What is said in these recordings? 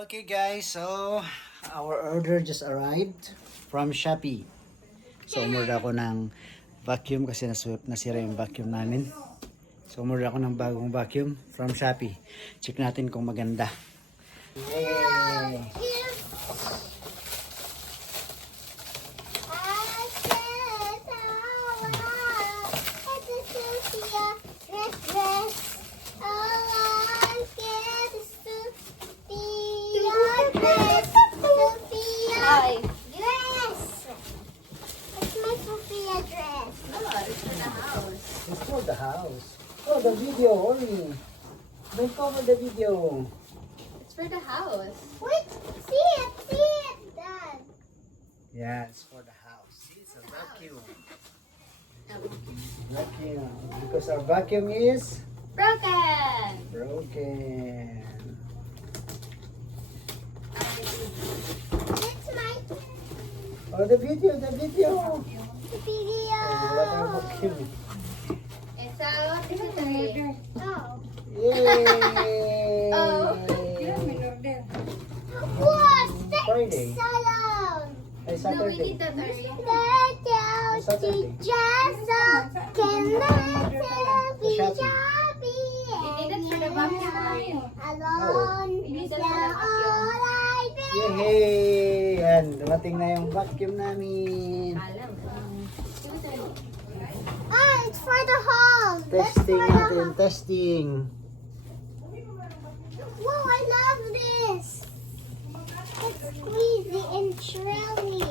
Okay guys, so our order just arrived from Shopee. So umorder ako ng vacuum kasi nasira yung vacuum namin. So umorder ako ng bagong vacuum from Shopee. Check natin kung maganda. Yay! It's for the house. Oh, the video only. Don't cover the video. It's for the house. Wait, see it, Dad. Yeah, it's for the house. See, it's a vacuum. Vacuum. Because our vacuum is Broken! broken. It's my Oh, the video, the video. video. Oh, what our vacuum. And so, this is the order. Oh. Yay! Oh. What? Friday. Salon. Ay, No, we Saturday. need that already. Saturday. We need it for the vacuum. Alone We need is that for the vacuum. all I do. Yay! Yan, dumating na yung vacuum namin. Alam. Ah, it's for the home. That's Testing for the natin, home. testing. Whoa, I love this. It's squeezy and trilly.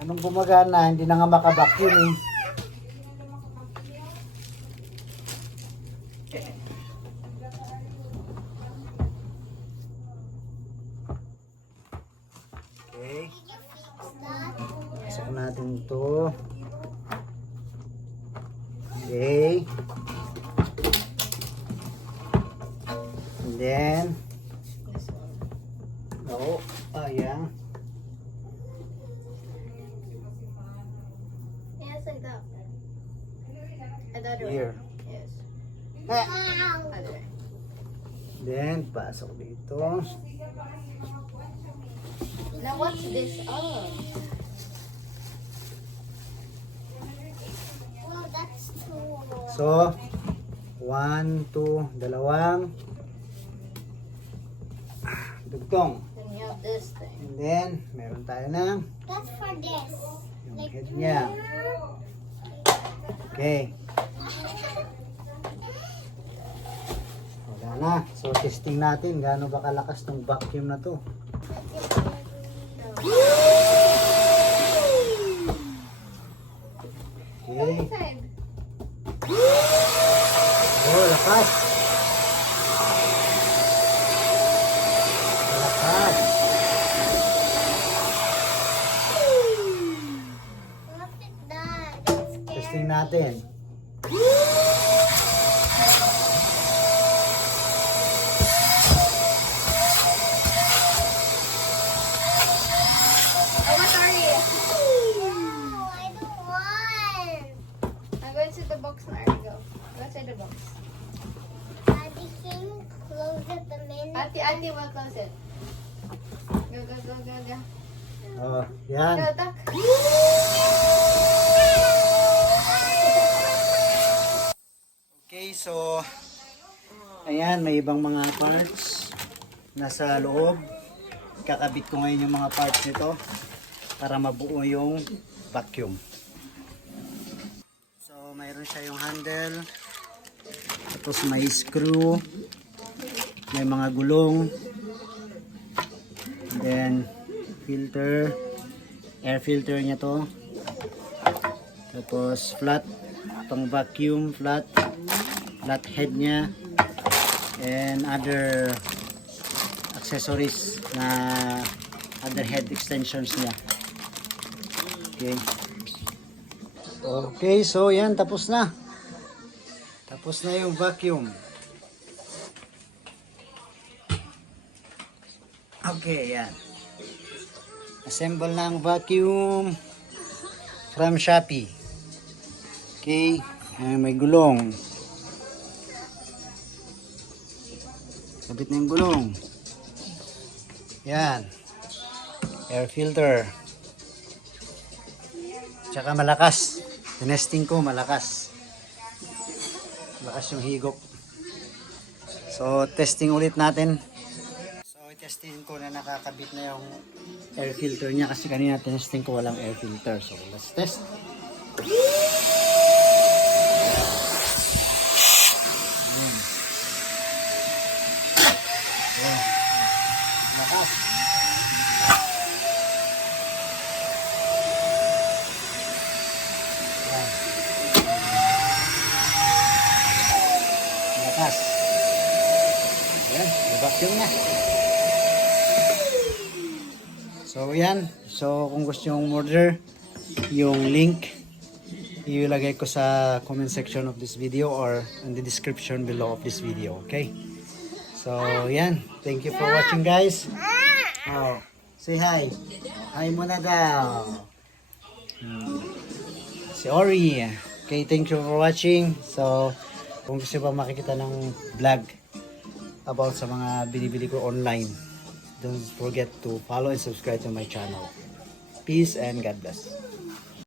Anong gumagana? Hindi na nga maka-vacuum eh. Okay. Pasok natin ito. Okay. And then, no, ayan. Yeah, it's like that. Another Here. one. Yes. Wow. Other. Then, pasok dito. Now what's this? Oh. Well, that's cool. So, 1, 2, dalawang dugtong. Then you have this thing. And then, meron tayo ng That's for this. yung head niya. Okay. Wala na. So, testing natin gaano ba kalakas ng vacuum na to. Okay. Inside. Oh, lakas. Lakas. Look at that. It's scary. Testing natin. Oh, what are you? No, I don't want. I'm going to the box now. Go. Go inside the box. Daddy, can you close it a minute? Auntie will close it. Go, go, go, go, go. Oh, yan. Go, duck. Okay, so ayan, may ibang mga parts nasa loob. Kakabit ko ngayon yung mga parts nito para mabuo yung vacuum. So, mayroon siya yung handle, tapos may screw, may mga gulong, then filter, air filter niya to, tapos flat, pang vacuum, flat head niya, and other accessories na other head extensions niya. Okay. Okay, so yan, tapos na. Tapos na yung vacuum. Okay, yan. Assemble na ang vacuum from Shopee. Okay, may gulong. Kabit na yung gulong. Yan. Air filter. Tsaka malakas. Tinesting ko, malakas. Malakas yung higop. So, testing ulit natin. So, testing ko na nakakabit na yung air filter niya kasi kanina testing ko walang air filter. So, let's test. Ayan. Ayan. Malakas. Ayan. Malakas. Ayan, vacuum na. So, yan. So, kung gusto nyo order, yung link, ilalagay ko sa comment section of this video or in the description below of this video. Okay? So, yan. Thank you for watching, guys. Oh, say hi. Hi muna daw. Si Ori. Okay, thank you for watching. So, kung gusto pa makikita ng vlog about sa mga binibili ko online, don't forget to follow and subscribe to my channel. Peace and God bless.